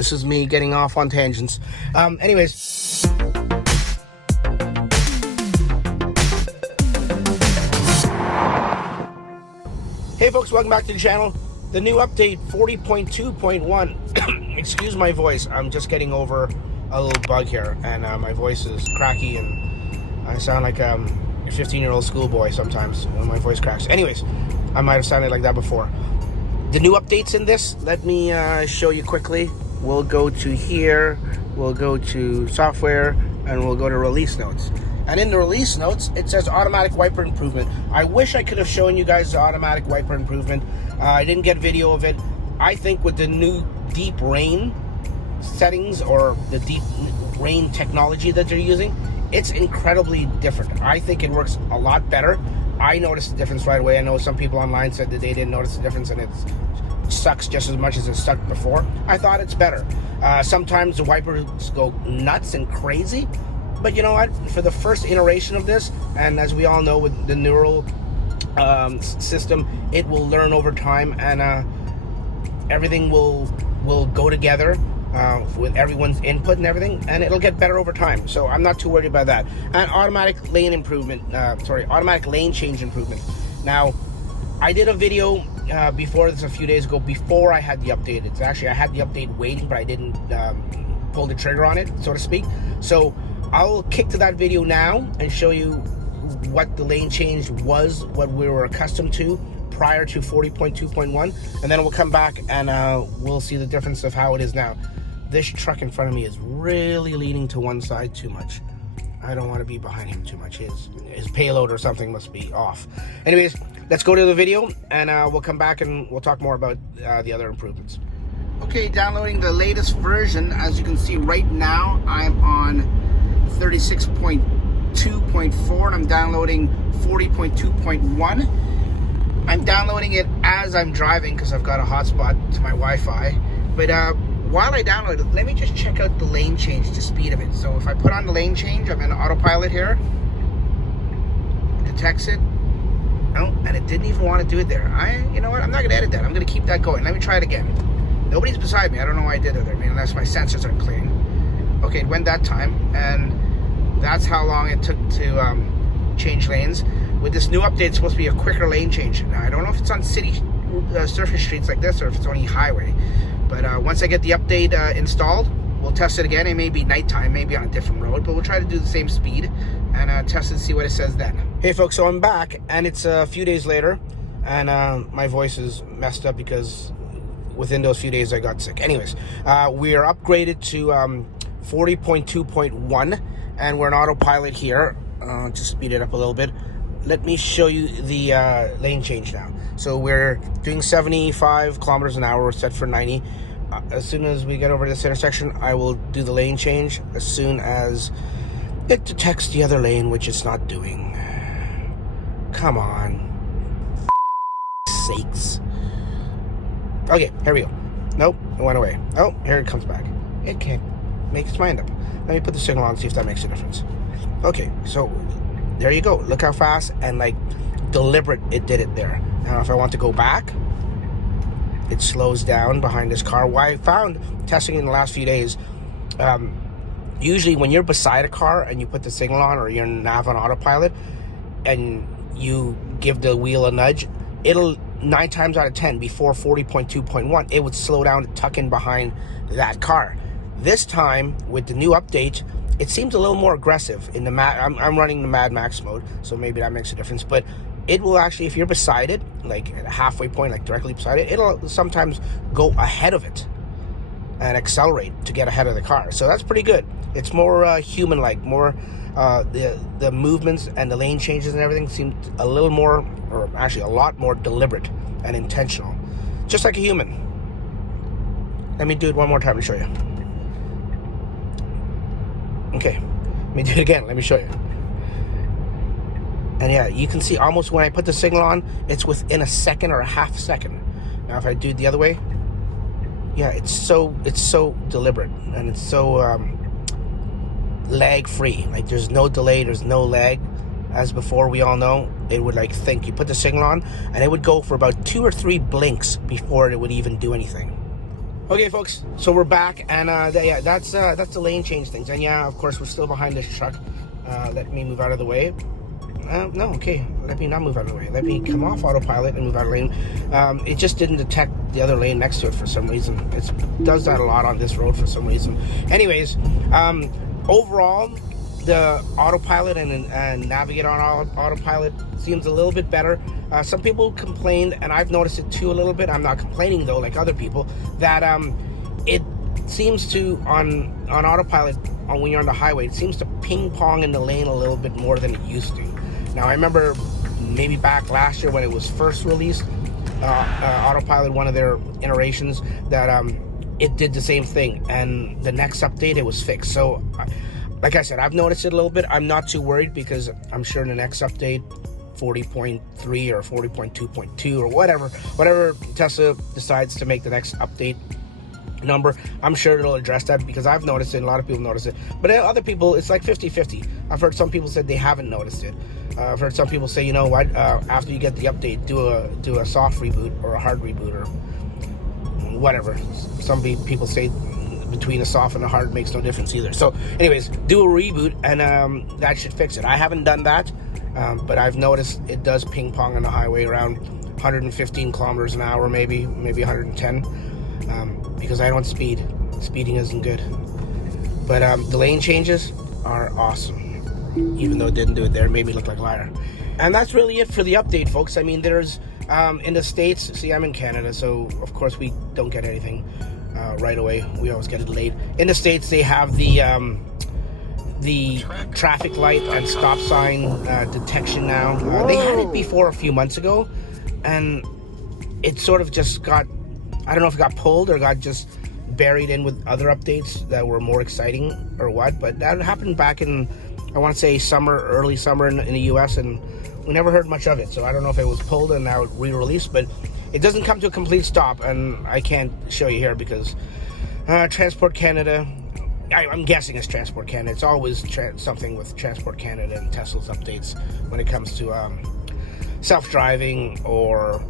This is me getting off on tangents. Anyways. Hey folks, welcome back to the channel. The new update 40.2.1. Excuse my voice. I'm just getting over a little bug here, and my voice is cracky, and I sound like a 15-year-old schoolboy sometimes when my voice cracks. Anyways, I might have sounded like that before. The new updates in this, let me show you quickly. We'll go to here, we'll go to software, and we'll go to release notes. And in the release notes, it says automatic wiper improvement. I wish I could have shown you guys the automatic wiper improvement. I didn't get video of it. I think with the new deep rain settings, or the deep rain technology that they're using, it's incredibly different. I think it works a lot better. I noticed the difference right away. I know some people online said that they didn't notice the difference and it sucks just as much as it sucked before. I thought it's better. Sometimes the wipers go nuts and crazy, but you know what? For the first iteration of this, and as we all know with the neural system, it will learn over time, and everything will go together with everyone's input and everything, and it'll get better over time. So I'm not too worried about that. And automatic lane improvement, automatic lane change improvement. Now, I did a video before this a few days ago, before I had the update. It's actually, I had the update waiting, but I didn't pull the trigger on it, so to speak. So I'll kick to that video now and show you what the lane change was, what we were accustomed to prior to 40.2.1, and then we'll come back and we'll see the difference of how it is now. This truck in front of me is really leaning to one side too much. I don't want to be behind him too much. His payload or something must be off. Anyways, let's go to the video, and we'll come back and we'll talk more about the other improvements. Okay, downloading the latest version. As you can see right now, I'm on 36.2.4, and I'm downloading 40.2.1. I'm downloading it as I'm driving because I've got a hotspot to my Wi-Fi. But while I download it, let me just check out the lane change, the speed of it. So if I put on the lane change, I'm in autopilot here. It detects it. Oh, and it didn't even want to do it there. You know what? I'm not going to edit that. I'm going to keep that going. Let me try it again. Nobody's beside me. I don't know why I did it there. I mean, unless my sensors aren't clean. Okay, it went that time, and that's how long it took to change lanes. With this new update, it's supposed to be a quicker lane change. Now, I don't know if it's on city surface streets like this or if it's only highway. But once I get the update installed, we'll test it again. It may be nighttime, maybe on a different road, but we'll try to do the same speed and test it and see what it says then. Hey folks, so I'm back, and it's a few days later, and my voice is messed up because within those few days I got sick. Anyways, we are upgraded to 40.2.1, and we're in autopilot here. Just speed it up a little bit. Let me show you the lane change now. So we're doing 75 kilometers an hour. We're set for 90. As soon as we get over this intersection, I will do the lane change as soon as it detects the other lane, which it's not doing. Come on. Sakes. Okay, here we go. Nope, it went away. Oh, here it comes back. It can't make its mind up. Let me put the signal on and see if that makes a difference. Okay, so there you go. Look how fast and like deliberate it did it there. Now if I want to go back, it slows down behind this car. What I found testing in the last few days, usually when you're beside a car and you put the signal on, or you're nav on autopilot and you give the wheel a nudge, it'll 9 times out of 10 before 40.2.1 it would slow down to tuck in behind that car. This time with the new update, it seems a little more aggressive. In the I'm running the Mad Max mode, so maybe that makes a difference. But it will actually, if you're beside it, like at a halfway point, like directly beside it, it'll sometimes go ahead of it and accelerate to get ahead of the car. So that's pretty good. It's more human-like, more the movements and the lane changes and everything seem a little more, or actually a lot more deliberate and intentional, just like a human. Let me do it one more time to show you. Okay, let me do it again. Let me show you. And yeah, you can see almost when I put the signal on, it's within a second or a half second. Now if I do it the other way, yeah, it's so deliberate, and it's so lag free. Like there's no delay, there's no lag. As before, we all know, it would like think. You put the signal on and it would go for about 2 or 3 blinks before it would even do anything. Okay, folks, so we're back, and yeah, that's the lane change things. And yeah, of course, we're still behind this truck. Let me move out of the way. No, okay, let me not move out of the way. Let me come off autopilot and move out of lane. It just didn't detect the other lane next to it for some reason. It does that a lot on this road for some reason. Anyways, overall, the autopilot and navigate on autopilot seems a little bit better. Some people complained, and I've noticed it too a little bit. I'm not complaining though, like other people, that it seems to on autopilot when you're on the highway, it seems to ping pong in the lane a little bit more than it used to. Now I remember maybe back last year when it was first released, autopilot, one of their iterations, that it did the same thing, and the next update it was fixed. So like I said, I've noticed it a little bit. I'm not too worried because I'm sure in the next update, 40.3 or 40.2.2 or whatever Tesla decides to make the next update number, I'm sure it'll address that, because I've noticed it and a lot of people notice it. But other people, it's like 50-50. I've heard some people said they haven't noticed it. I've heard some people say, you know what, after you get the update, do a soft reboot or a hard reboot or whatever. Some people say between a soft and a hard makes no difference either. So anyways, do a reboot, and that should fix it. I haven't done that, but I've noticed it does ping pong on the highway around 115 kilometers an hour, maybe 110, because I don't speed. Speeding isn't good. But the lane changes are awesome. Even though it didn't do it there, it made me look like a liar. And that's really it for the update, folks. I mean, there's in the States, see, I'm in Canada, so of course we don't get anything right away. We always get it late. In the States, they have the traffic light and stop sign detection now. They had it before a few months ago, and it sort of just got, I don't know if it got pulled or got just buried in with other updates that were more exciting or what, but that happened back in, I want to say early summer in the US, and we never heard much of it. So I don't know if it was pulled and now re-released, but it doesn't come to a complete stop, and I can't show you here because Transport Canada, I'm guessing it's Transport Canada. It's always something with Transport Canada and Tesla's updates when it comes to self-driving or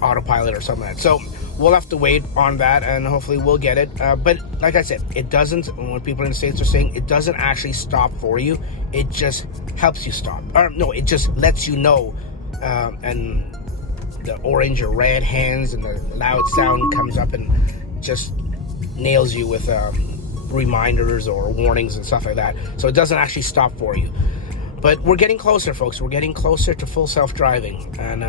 autopilot or something like that. So we'll have to wait on that, and hopefully we'll get it. But like I said, it doesn't, when people in the States are saying, it doesn't actually stop for you. It just helps you stop. Or no, it just lets you know, and the orange or red hands and the loud sound comes up and just nails you with reminders or warnings and stuff like that. So it doesn't actually stop for you. But we're getting closer, folks. We're getting closer to full self-driving. And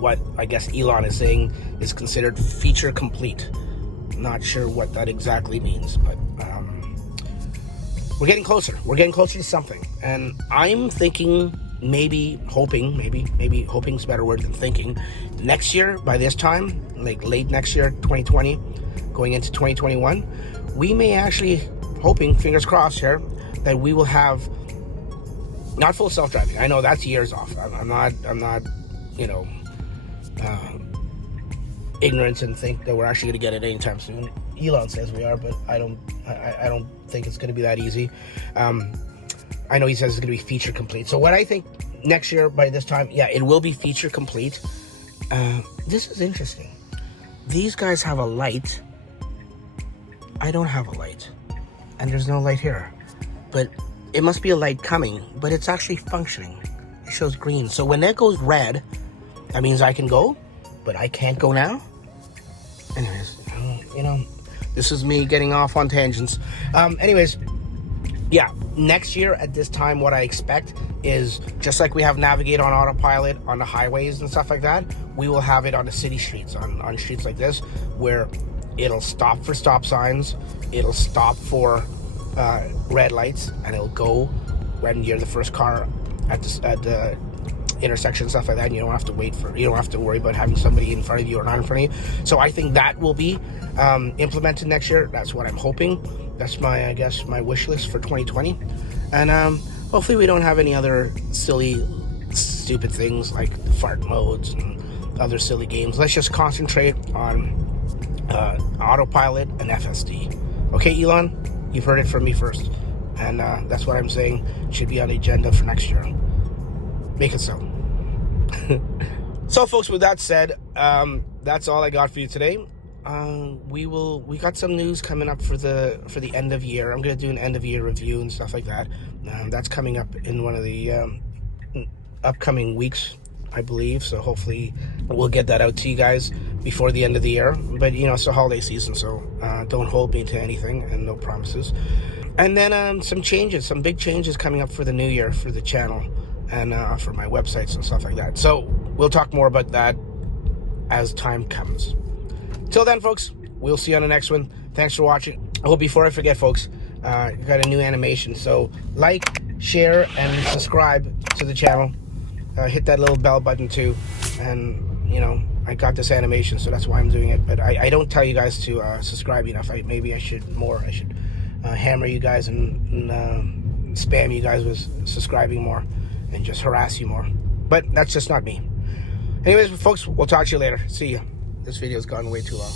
what I guess Elon is saying is considered feature complete. Not sure what that exactly means, but we're getting closer. We're getting closer to something. And I'm thinking, hoping is a better word than thinking, next year, by this time, like late next year, 2020, going into 2021, we may actually, hoping, fingers crossed here, that we will have not full self-driving. I know that's years off. I'm not, you know, ignorant and think that we're actually going to get it anytime soon. Elon says we are, but I don't think it's going to be that easy. I know he says it's going to be feature complete. So what I think next year by this time, yeah, it will be feature complete. This is interesting. These guys have a light. I don't have a light, and there's no light here, but it must be a light coming, but it's actually functioning. It shows green. So when that goes red, that means I can go, but I can't go now. Anyways, you know, this is me getting off on tangents. Anyways, yeah, next year at this time, what I expect is just like we have navigate on autopilot on the highways and stuff like that, we will have it on the city streets, on streets like this, where it'll stop for stop signs, it'll stop for red lights, and it'll go when you're the first car at the intersection, stuff like that, and you don't have to worry about having somebody in front of you or not in front of you. So I think that will be implemented next year. That's what I'm hoping. That's my wish list for 2020. And hopefully we don't have any other silly, stupid things like fart modes and other silly games. Let's just concentrate on autopilot and FSD. Okay, Elon? You've heard it from me first. And that's what I'm saying should be on the agenda for next year. Make it so. So, folks, with that said, that's all I got for you today. we got some news coming up for the end of year. I'm gonna do an end of year review and stuff like that. That's coming up in one of the upcoming weeks, I believe. So hopefully we'll get that out to you guys before the end of the year. But you know, it's the holiday season, so don't hold me to anything and no promises. And then some big changes coming up for the new year for the channel and for my websites and stuff like that. So we'll talk more about that as time comes. Till then, folks, we'll see you on the next one. Thanks for watching. Oh, before I forget, folks, got a new animation. So like, share, and subscribe to the channel. Hit that little bell button too. And you know, I got this animation, so that's why I'm doing it. But I don't tell you guys to subscribe enough. Maybe I should more. I should hammer you guys and spam you guys with subscribing more and just harass you more. But that's just not me. Anyways, folks, we'll talk to you later. See you. This video's gone way too long.